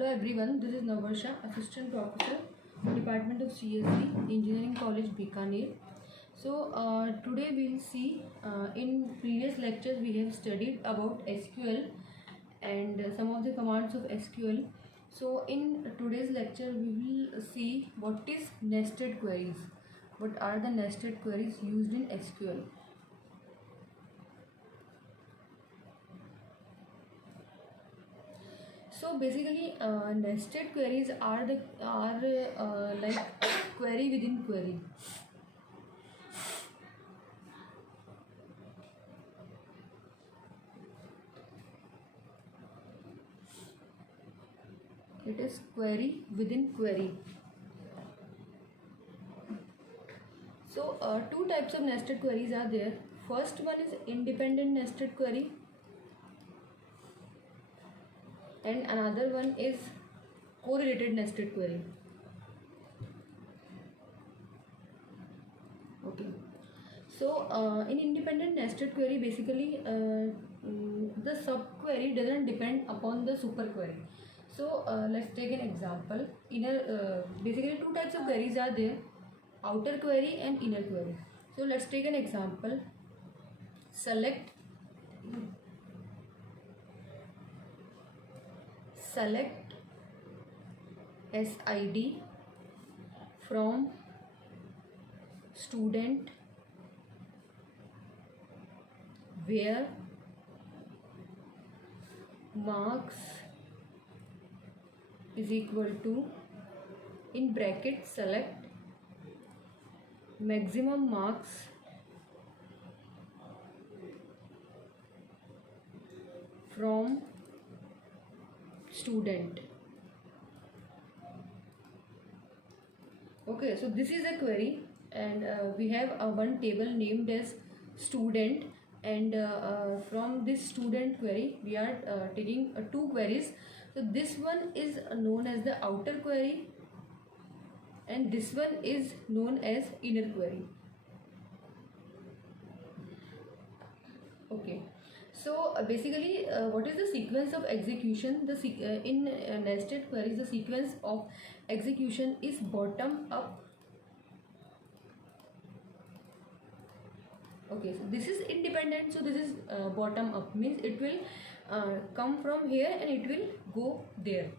Hello everyone, this is Navarsha, Assistant Professor, Department of CSE, Engineering College, Bikaner. So today we will see, in previous lectures we have studied about SQL and some of the commands of SQL. So in today's lecture we will see what is nested queries. What are the nested queries used in SQL? So basically, nested queries are like query within query. It is query within query. So two types of nested queries are there. First one is independent nested query, and another one is correlated nested query. Okay. So in independent nested query, basically the subquery doesn't depend upon the superquery. So let's take an example. Basically two types of queries are there: outer query and inner query. So let's take an example. Select SID from student where marks is equal to, in bracket, select maximum marks from student. Okay, so this is a query, and we have one table named as student, and from this student query we are taking two queries. So this one is known as the outer query and this one is known as inner query. Okay, so basically what is the sequence of execution? In nested queries, the sequence of execution is bottom up. Okay, so this is independent, so this is bottom up, means it will come from here and it will go there.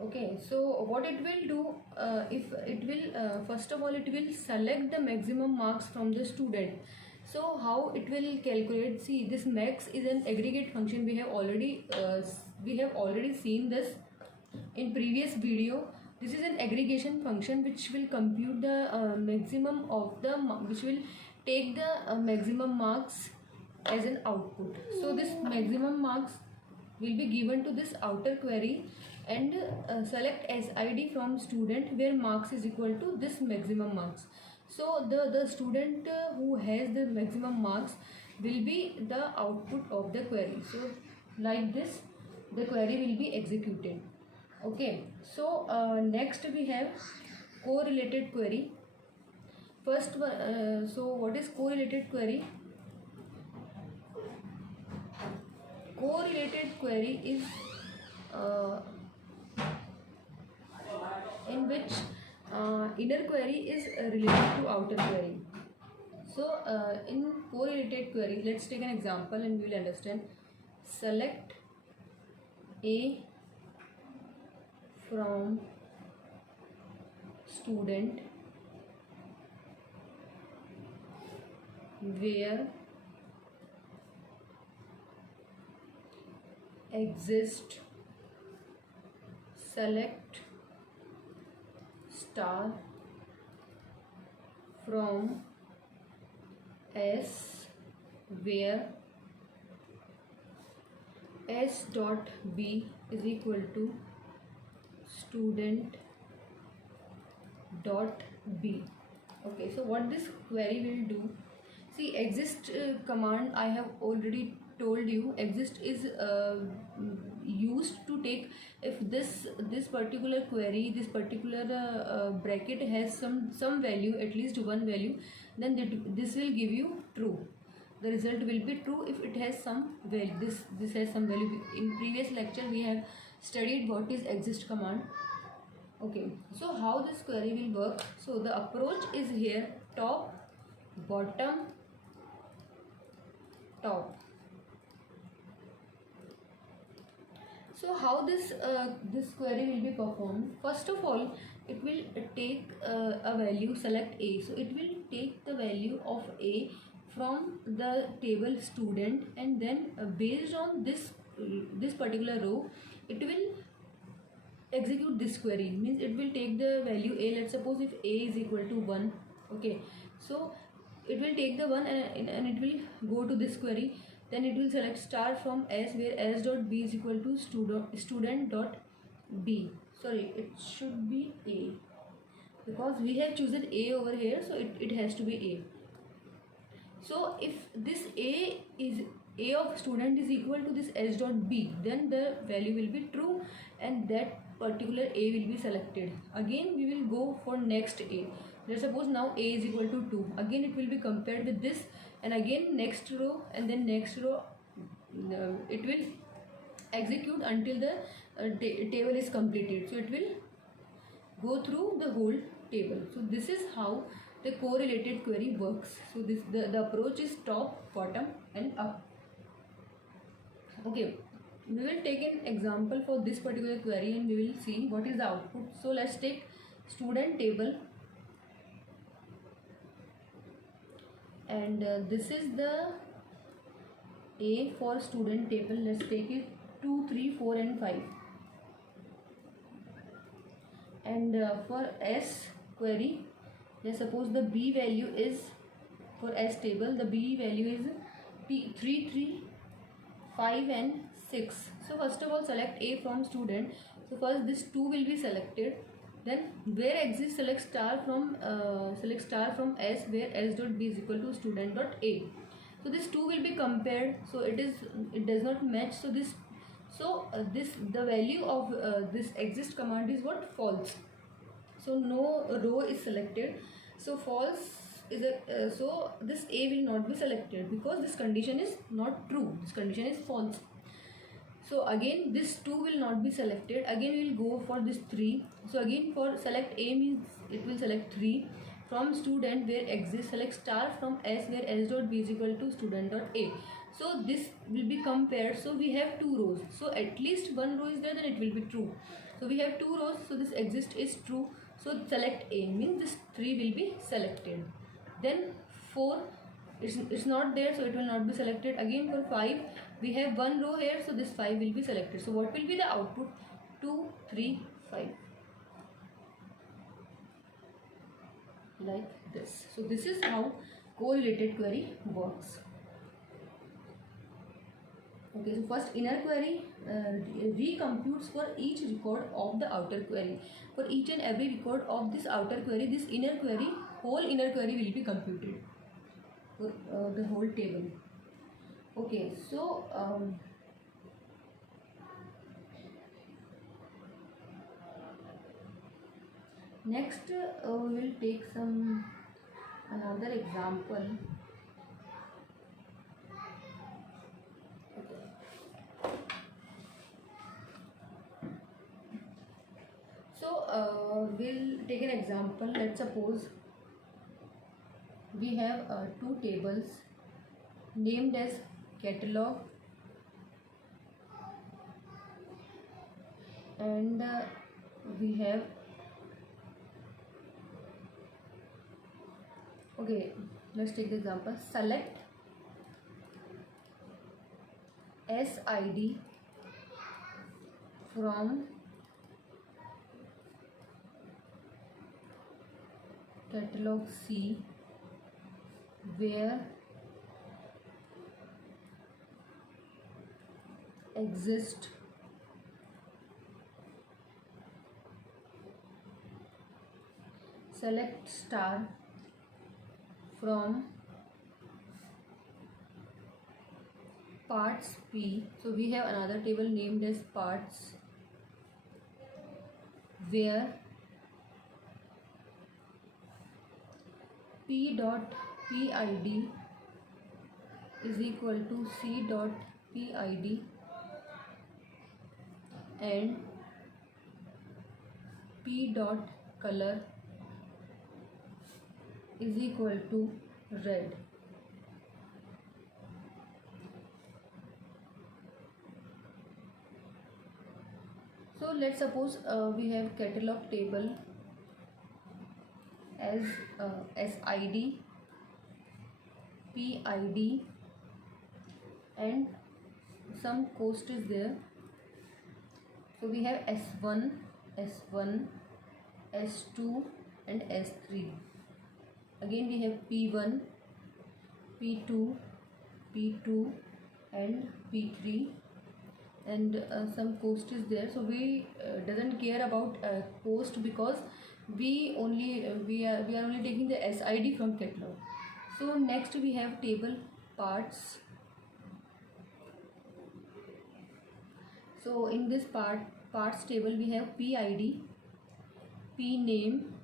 Okay, so what it will do, if it will first of all it will select the maximum marks from the student. So how it will calculate? See, this max is an aggregate function. We have already seen this in previous video. This is an aggregation function which will compute the maximum of the, which will take the maximum marks as an output. So this maximum marks will be given to this outer query, and select SID from student where marks is equal to this maximum marks. So the student who has the maximum marks will be the output of the query. So like this the query will be executed. Okay, so next we have correlated query. First one, so what is correlated query? Correlated query is in which inner query is related to outer query. So in correlated query, let's take an example and we will understand. Select A from student where exist select star from S where S dot B is equal to student dot B. Okay, so what this query will do? See, exist command I have already told you. Exist is used to take, if this particular query, this particular bracket has some value, at least one value, then this will give you true. the result will be true if it has some value. This has some value. In previous lecture we have studied what is exist command. Okay, so how this query will work? So the approach is here: top, bottom, top. So how this query will be performed? First of all, it will take a value, select A. So it will take the value of A from the table student, and then based on this particular row, it will execute this query. Means it will take the value A. Let's suppose if A is equal to 1. Okay, so it will take the 1 and it will go to this query. Then it will select star from S, where S dot B is equal to student dot B. Sorry, it should be A, because we have chosen A over here, so it has to be A. So if this A of student is equal to this S dot B, then the value will be true and that particular A will be selected. Again we will go for next A. Let's suppose now A is equal to 2. Again it will be compared with this, and again next row, and then next row. It will execute until the table is completed. So it will go through the whole table. So this is how the correlated query works. So this the approach is top, bottom and up. Okay, we will take an example for this particular query and we will see what is the output. So let's take student table, and this is the A for student table. Let's take it 2, 3, 4 and 5. And for S query, let's suppose the B value is, for S table, the B value is 3, 3, 5 and 6. So first of all select A from student. So first this 2 will be selected. Then where exists, select star from S, where S dot B is equal to student dot A. So this 2 will be compared. So it does not match. So the value of this exist command is what? False. So no row is selected. So false is so this A will not be selected because this condition is not true. This condition is false. So again this 2 will not be selected. Again we will go for this 3. So again for select A means it will select 3 from student, where exists, select star from S, where S dot B is equal to student dot A. So this will be compared. So we have 2 rows. So at least one row is there, then it will be true. So we have 2 rows. So this exist is true. So select A means this 3 will be selected. Then 4, it's not there, so it will not be selected. Again for 5, we have 1 row here, so this 5 will be selected. So what will be the output? 2, 3, 5. Like this. So this is how correlated query works. Okay, so first inner query recomputes for each record of the outer query. For each and every record of this outer query, this inner query, whole inner query will be computed for the whole table. Okay, so next we will take another example. So we'll take an example. Let's suppose we have 2 tables named as catalog and we have, okay, let's take the example. Select SID from catalog C, where exist select star from parts P. So we have another table named as parts, where P dot PID is equal to c dot PID and p dot color is equal to red. So let's suppose we have catalog table as SID, PID and some cost is there. So we have S1, S2 and S3. Again we have P1, P2, P2 and P3 and some cost is there. So we doesn't care about cost because we are only taking the SID from catalog. So next we have table parts. So in this parts table we have PID, P name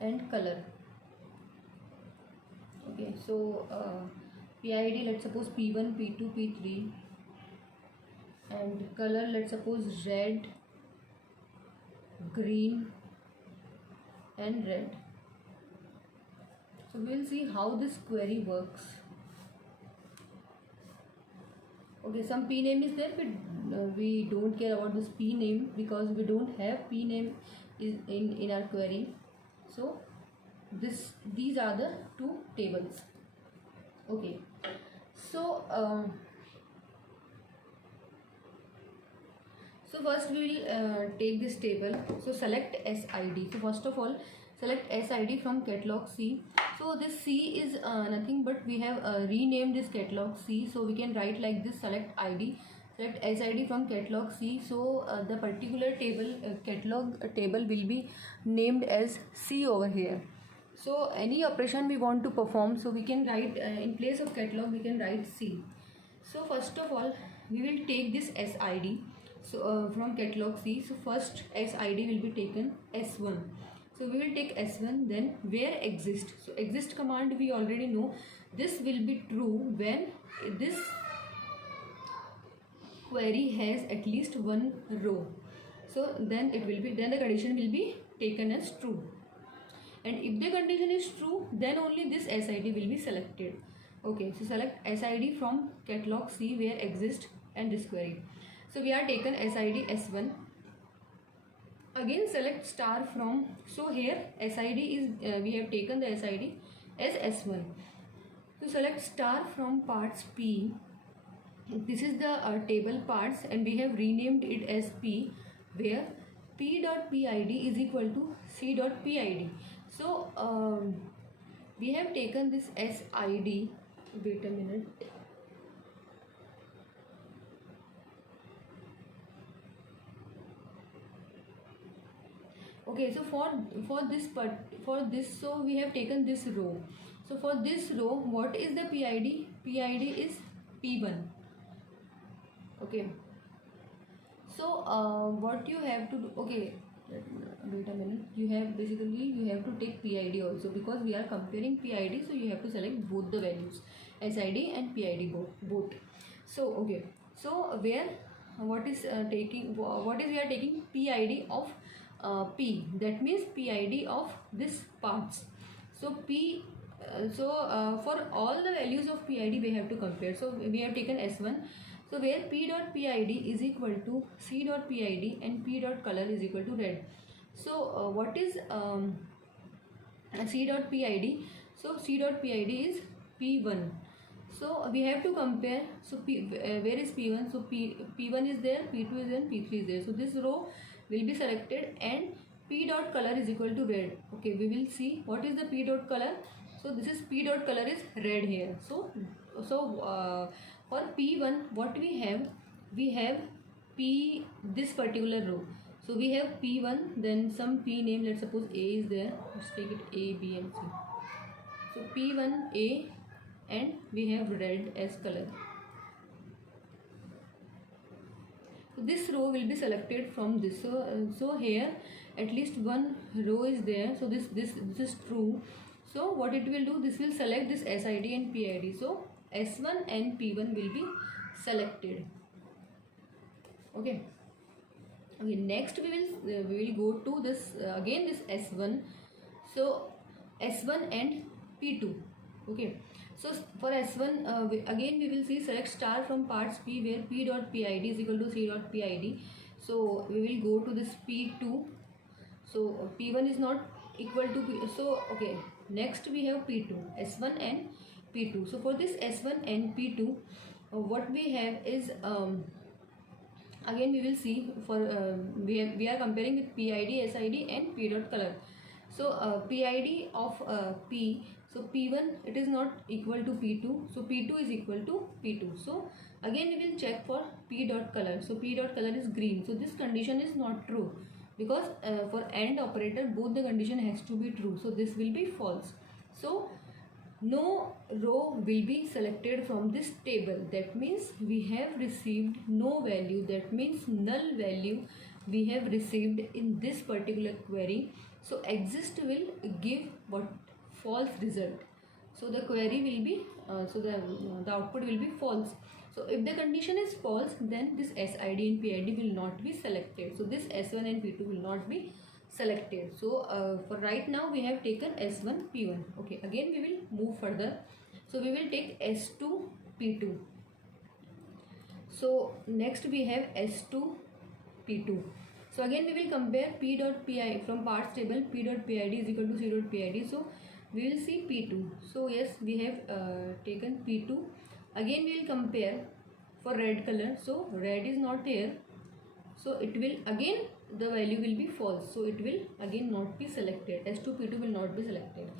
and color. Okay, so PID, let's suppose P1, P2, P3 and color, let's suppose red, green and red. So we will see how this query works. Okay, some P name is there, but we don't care about this P name because we don't have P name in our query. So these are the two tables. Okay, so first we will take this table. So select SID. So first of all select SID from catalog C. So this C is nothing but we have renamed this catalog C, so we can write like this: select ID, select SID from catalog C. So the particular table catalog table will be named as C over here. So any operation we want to perform, so we can write in place of catalog we can write C. So first of all we will take this SID from catalog C. So first SID will be taken S1. So we will take S1, then where exist. So exist command we already know. This will be true when this query has at least one row. So then the condition will be taken as true. And if the condition is true, then only this SID will be selected. Okay, so select SID from catalog C where exist and this query. So we are taken SID S1. Again select star from, so here SID is we have taken the SID as S1. So select star from parts P. This is the table parts and we have renamed it as P, where P.PID is equal to C.PID. So we have taken this SID, wait a minute. Okay, so for this so we have taken this row. So for this row, what is the PID? PID is P1. Okay. So what you have to do? Okay, wait a minute. You have to take PID also because we are comparing PID. So you have to select both the values, SID and PID both. So okay. So what is we are taking PID of P, that means PID of this parts. So for all the values of PID we have to compare. So we have taken S1. So where P.PID is equal to C.PID and P.color is equal to red. So what is C.PID? So C.PID is P1. So we have to compare. So where is P1? So P1 is there, P2 is there, P3 is there. So this row will be selected and P.color is equal to red. Okay, we will see what is the P.color. So this is P.color is red here. So for P1 what we have P, this particular row. So we have P1, then some P name, let's suppose A is there, let's take it A, B and C. So P1 A and we have red as color. So this row will be selected from this. So here at least one row is there. So this is true. So what it will do, this will select this SID and PID. So S1 and P1 will be selected. Okay. Okay, next we will go to this again this S1. So S1 and P2. Okay, so for S1 again we will see select star from parts P where P dot PID is equal to C dot PID. So we will go to this P2. So P1 is not equal to P. So okay, next we have P2, S1 and P2. So for this S1 and P2, what we have is again we will see for we are comparing with PID, SID and P dot color. So PID of P, so P1 it is not equal to P2, so P2 is equal to P2. So again we will check for P dot color. So P dot color is green, so this condition is not true because for AND operator both the condition has to be true, so this will be false. So no row will be selected from this table. That means we have received no value, that means null value we have received in this particular query. So exist will give what? False result. So the query will be the output will be false. So if the condition is false, then this SID and PID will not be selected. So this S1 and P2 will not be selected. So for right now we have taken S1 P1. Okay, again we will move further. So we will take S2 P2. So next we have S2 P2. So again we will compare P dot PI from parts table. P dot PID is equal to C dot PID. So we will see P2. So yes, we have taken P2. Again we will compare for red color. So red is not here, so it will again the value will be false, so it will again not be selected. S2 P2 will not be selected.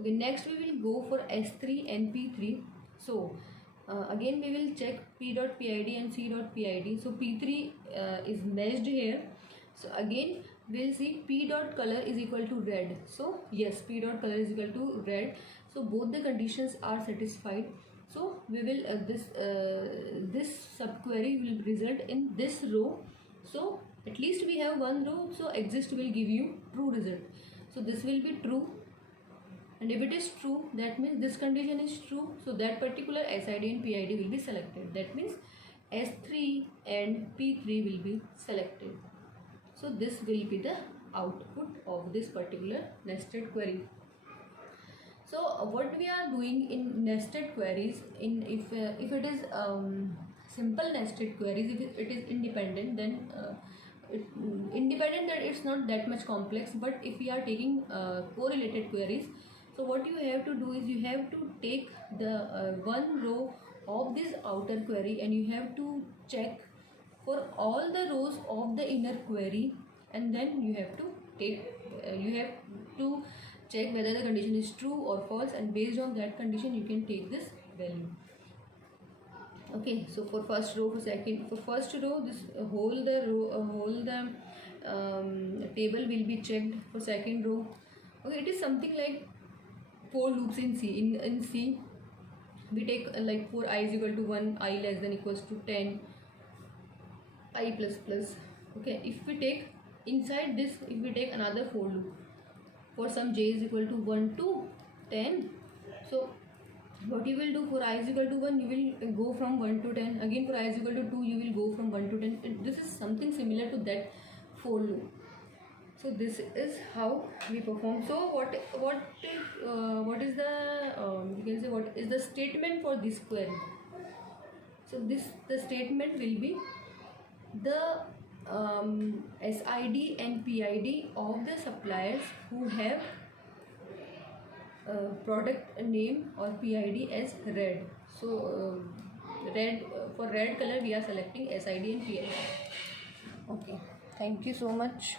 Okay, next we will go for S3 and P3. So again we will check P dot PID and C dot PID. So P3 is matched here. So again we will see P dot color is equal to red. So yes, P dot color is equal to red. So both the conditions are satisfied. So we will this subquery will result in this row. So at least we have one row. So exist will give you true result. So this will be true, and if it is true, that means this condition is true. So that particular SID and PID will be selected. That means S3 and P3 will be selected. So this will be the output of this particular nested query. So what we are doing in nested queries, if it is simple nested queries, if it is independent, then independent that it's not that much complex. But if we are taking correlated queries, so what you have to do is you have to take the one row of this outer query and you have to check for all the rows of the inner query, and then you have to take check whether the condition is true or false, and based on that condition you can take this value. Okay, so for first row, for first row, this whole the table will be checked. For second row, okay, it is something like for loops in C. In C, we take like for I is equal to 1, I less than equals to 10, I plus plus. Okay, if we take inside this, if we take another for loop for some j is equal to 1 to 10, so what you will do for I is equal to 1, you will go from 1 to 10. Again for I is equal to 2, you will go from 1 to 10. And this is something similar to that for loop. So this is how we perform. So what is the you can say what is the statement for this query? So the statement will be the SID and PID of the suppliers who have product name or PID as red. So red, for red color we are selecting SID and PID. Okay, thank you so much.